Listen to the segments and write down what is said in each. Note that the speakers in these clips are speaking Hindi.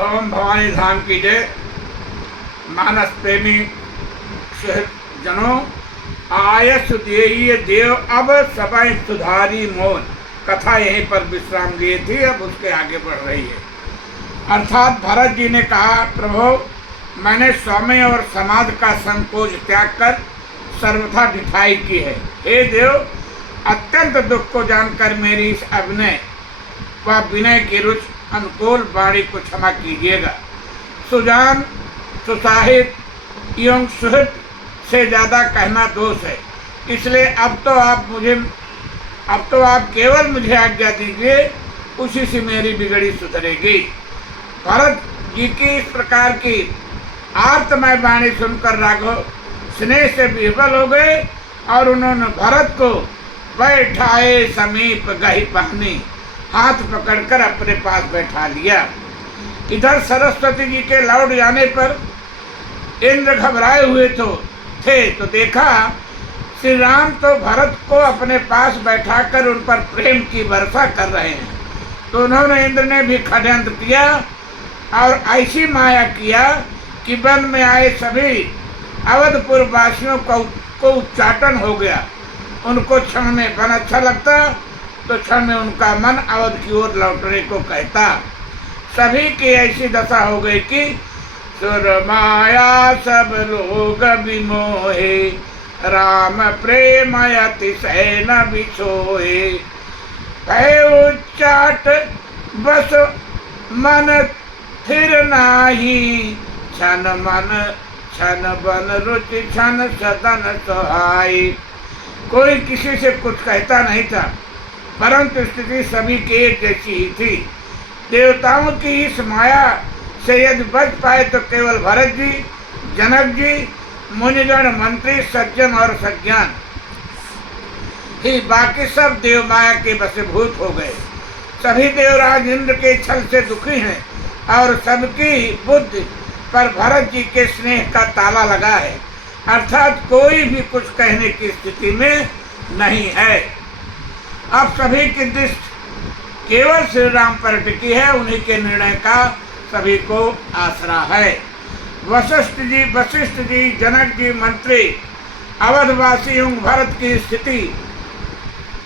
ओम भवानी धाम की जय। मानस प्रेमी जनों, आयस देय देव अब सबई सुधारी मोन। कथा यहीं पर विश्राम लिए थी, अब उसके आगे बढ़ रही है। अर्थात भरत जी ने कहा, प्रभु मैंने स्वामी और समाज का संकोच त्याग कर सर्वथा ढिठाई की है। हे देव, अत्यंत दुख को जानकर मेरी इस अभिनय व विनय की रुचि अनुकूल वाणी को क्षमा कीजिएगा। सुजान सुसाहित एवं सुहित से ज़्यादा कहना दोष है, इसलिए अब तो आप केवल मुझे आज्ञा दीजिए, उसी से मेरी बिगड़ी सुधरेगी। भरत जी की इस प्रकार की आर्तमय वाणी सुनकर राघव स्नेह से विह्वल हो गए और उन्होंने भरत को बैठाए समीप गही पहनी हाथ पकड़कर अपने पास बैठा लिया। इधर सरस्वती जी के लौट जाने पर इंद्र घबराए हुए थे तो देखा श्री राम तो भरत को अपने पास बैठाकर उन पर प्रेम की वर्षा कर रहे हैं। तो उन्होंने इंद्र ने भी षड्यंत्र किया और ऐसी माया किया कि वन में आए सभी अवधपुर वासियों को उच्चाटन हो गया। उनको क्षण में वन अच्छा लगता तो क्षण में उनका मन अवध की ओर लौटने को कहता। सभी की ऐसी दशा हो गई कि सुर माया सब लोग विमोहे, राम प्रेम अतिशय न बिछोहे। भय उच्चाट बस मन थिर नाही, क्षण बन रुचि क्षण सदन सोहाई। कोई किसी से कुछ कहता नहीं था, परंतु स्थिति सभी की एक जैसी ही थी। देवताओं की इस माया से यदि बच पाए तो केवल भरत जी, जनक जी, मुनिगण, मंत्री, सज्जन और सज्ञान ही, बाकी सब देव माया के वशीभूत हो गए। सभी देवराज इंद्र के छल से दुखी हैं और सबकी बुद्धि पर भरत जी के स्नेह का ताला लगा है, अर्थात कोई भी कुछ कहने की स्थिति में नहीं है। अब सभी की दृष्टि केवल श्री राम पर टिकी है, उन्हीं के निर्णय का सभी को आसरा है। वशिष्ठ जी, जनक जी, मंत्री, अवधवासी एवं भरत की स्थिति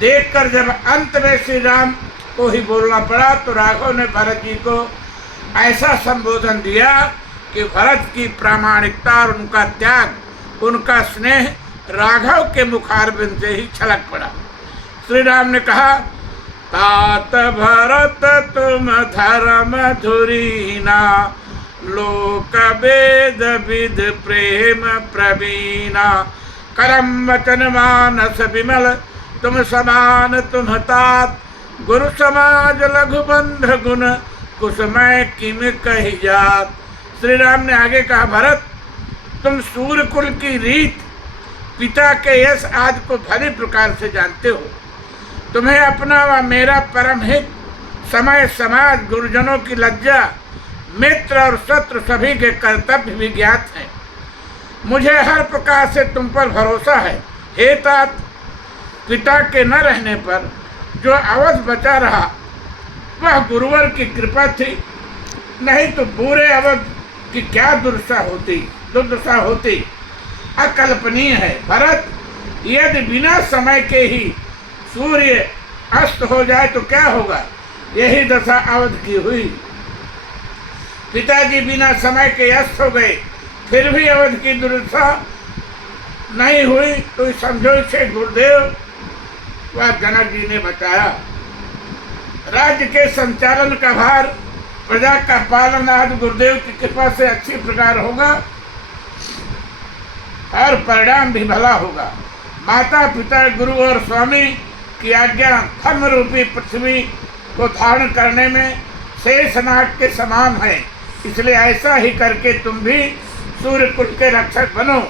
देखकर जब अंत में श्री राम को ही बोलना पड़ा तो राघव ने भरत जी को ऐसा संबोधन दिया कि भरत की प्रामाणिकता और उनका त्याग, उनका स्नेह राघव के मुखारबिंद से ही छलक पड़ा। श्री राम ने कहा, तात भरत तुम धर्म धुरीना, लोक वेद विद प्रेम प्रवीणा। करम वचन मानस विमल, तुम समान तुम तात, गुरु समाज लघु बंध गुण, कुसमय किम कही जात। श्री राम ने आगे कहा, भरत तुम सूर्य कुल की रीत, पिता के यश आज को भली प्रकार से जानते हो। तुम्हें अपना व मेरा परम हित, समय समाज, गुरुजनों की लज्जा, मित्र और शत्रु सभी के कर्तव्य भी ज्ञात हैं। मुझे हर प्रकार से तुम पर भरोसा है। हे तात, पिता के न रहने पर जो अवध बचा रहा वह गुरुवर की कृपा थी, नहीं तो पूरे अवध की क्या दुर्दशा होती अकल्पनीय है। भरत, यदि बिना समय के ही सूर्य अस्त हो जाए तो क्या होगा? यही दशा अवध की हुई। पिताजी बिना समय के अस्त हो गए, फिर भी अवध की दुर्दशा नहीं हुई, तो समझो इसे गुरुदेव व जनक जी ने बताया। राज्य के संचालन का भार, प्रजा का पालन आदि गुरुदेव की कृपा से अच्छी प्रकार होगा और परिणाम भी भला होगा। माता पिता, गुरु और स्वामी की आज्ञा धर्म रूपी पृथ्वी को धारण करने में शेषनाग के समान है, इसलिए ऐसा ही करके तुम भी सूर्य कुल के रक्षक बनो।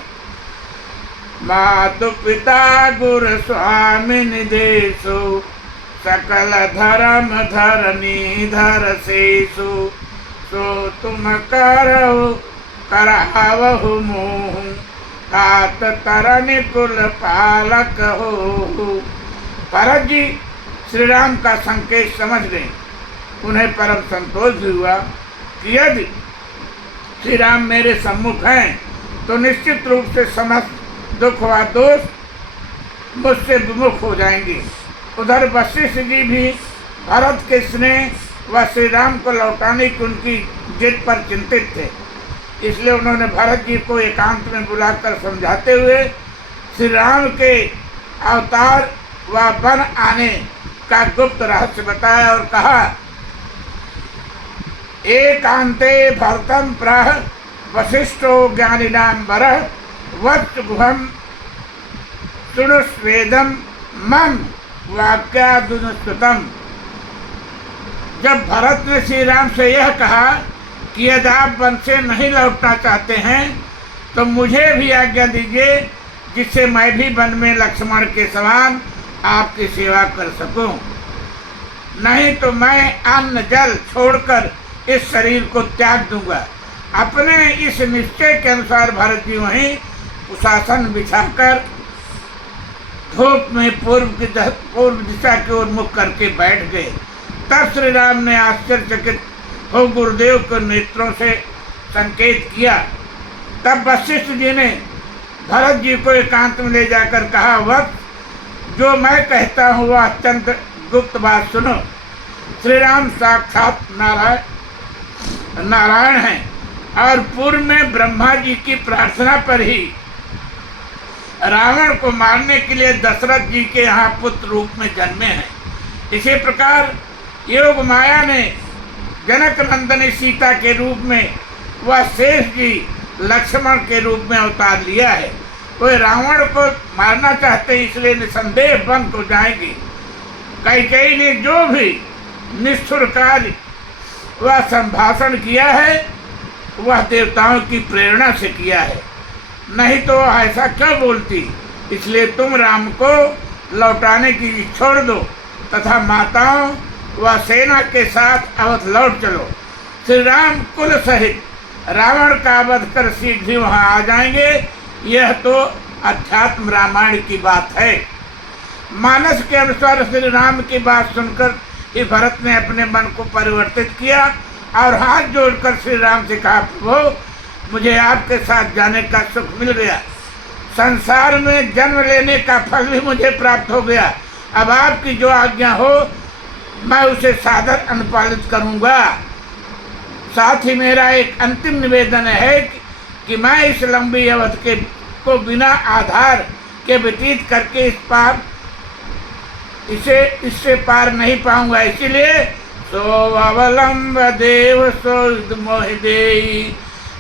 मातु पिता गुरु स्वामी निदेशु, सकल धर्म धरनी धर शेषु। सो तुम करावहु मोह, तात तरनि कुल पालक हो। भरत जी श्री राम का संकेत समझ गए। उन्हें परम संतोष भी हुआ कि यदि श्री राम मेरे सम्मुख हैं तो निश्चित रूप से समस्त दुख व दोष मुझसे विमुख हो जाएंगे। उधर वशिष्ठ जी भी भरत के स्नेह व श्री राम को लौटाने की उनकी जिद पर चिंतित थे, इसलिए उन्होंने भरत जी को एकांत में बुलाकर समझाते हुए श्री राम के अवतार व वन आने का गुप्त रहस्य बताया और कहा, एकांते भरतम प्राह वशिष्ठो ज्ञानिनाम वरः वत्सुगुहं सुनुस्वेदम मम वाक्यादुनुस्तुतम्। जब भरत ने श्री राम से यह कहा कि यदि आप वन से नहीं लौटना चाहते हैं तो मुझे भी आज्ञा दीजिए, जिससे मैं भी वन में लक्ष्मण के समान आपकी सेवा कर सकूं। नहीं तो मैं अन्न जल छोड़कर इस शरीर को त्याग दूंगा। अपने इस निश्चय के अनुसार भरत जी वहीं कुशासन बिछाकर धूप में पूर्व दिशा की ओर मुख करके बैठ गए। तब श्री राम ने आश्चर्यचकित हो गुरुदेव के नेत्रों से संकेत किया। तब वशिष्ठ जी ने भरत जी को एकांत में ले जाकर कहा, वत्स जो मैं कहता हूँ वह अत्यंत गुप्त बात सुनो। श्री राम साक्षात नारायण हैं और पूर्व में ब्रह्मा जी की प्रार्थना पर ही रावण को मारने के लिए दशरथ जी के यहाँ पुत्र रूप में जन्मे हैं। इसी प्रकार योग माया ने जनक नंदनी सीता के रूप में व शेष जी लक्ष्मण के रूप में अवतार लिया है। वे रावण को मारना चाहते इसलिए निसंदेह बंद हो जाएंगे। कैकेयी ने जो भी निष्ठुर कार्य व संभाषण किया है वह देवताओं की प्रेरणा से किया है, नहीं तो ऐसा क्यों बोलती। इसलिए तुम राम को लौटाने की छोड़ दो तथा माताओं व सेना के साथ अवध लौट चलो। श्री राम कुल सहित रावण का वध कर शीघ्र ही वहाँ आ जाएंगे। यह तो अध्यात्म रामायण की बात है। मानस के अनुसार श्री राम की बात सुनकर ही भरत ने अपने मन को परिवर्तित किया और हाथ जोड़कर श्री राम से कहा, प्रभु मुझे आपके साथ जाने का सुख मिल गया। संसार में जन्म लेने का फल भी मुझे प्राप्त हो गया। अब आपकी जो आज्ञा हो मैं उसे सादर अनुपालित करूंगा। साथ ही मेरा एक अंतिम निवेदन है कि मैं इस लंबी अवधि को बिना आधार के व्यतीत करके इससे पार नहीं पाऊंगा। इसीलिए सो अवलंब देव सो मोहि देई,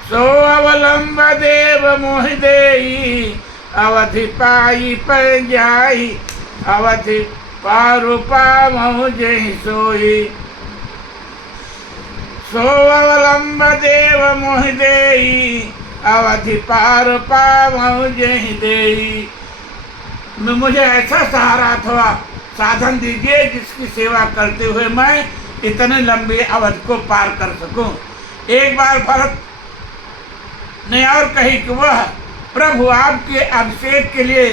सो अवलंब देव मोहि देई, अवधि पाई पर जाई, अवधि पारु पावहु जेहि सोई। सो अवलंब देव मोहि देई, अवधि पार पावहु जेहि देई। मुझे ऐसा सहारा अथवा साधन दीजिए जिसकी सेवा करते हुए मैं इतने लंबी अवधि को पार कर सकूं। एक बार भरत ने और कही कि वह प्रभु आपके अभिषेक के लिए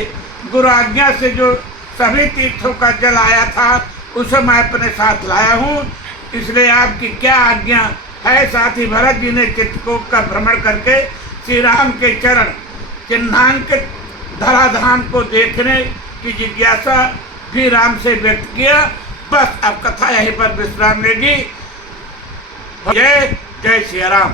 गुरु आज्ञा से जो सभी तीर्थों का जल आया था उसे मैं अपने साथ लाया हूँ, इसलिए आपकी क्या आज्ञा है। साथ ही भरत जी ने चित्रकूट का भ्रमण करके श्री राम के चरण चिन्हांकित धराधाम को देखने की जिज्ञासा भी राम से व्यक्त किया। बस अब कथा यहीं पर विश्राम लेगी। जय जय श्री राम।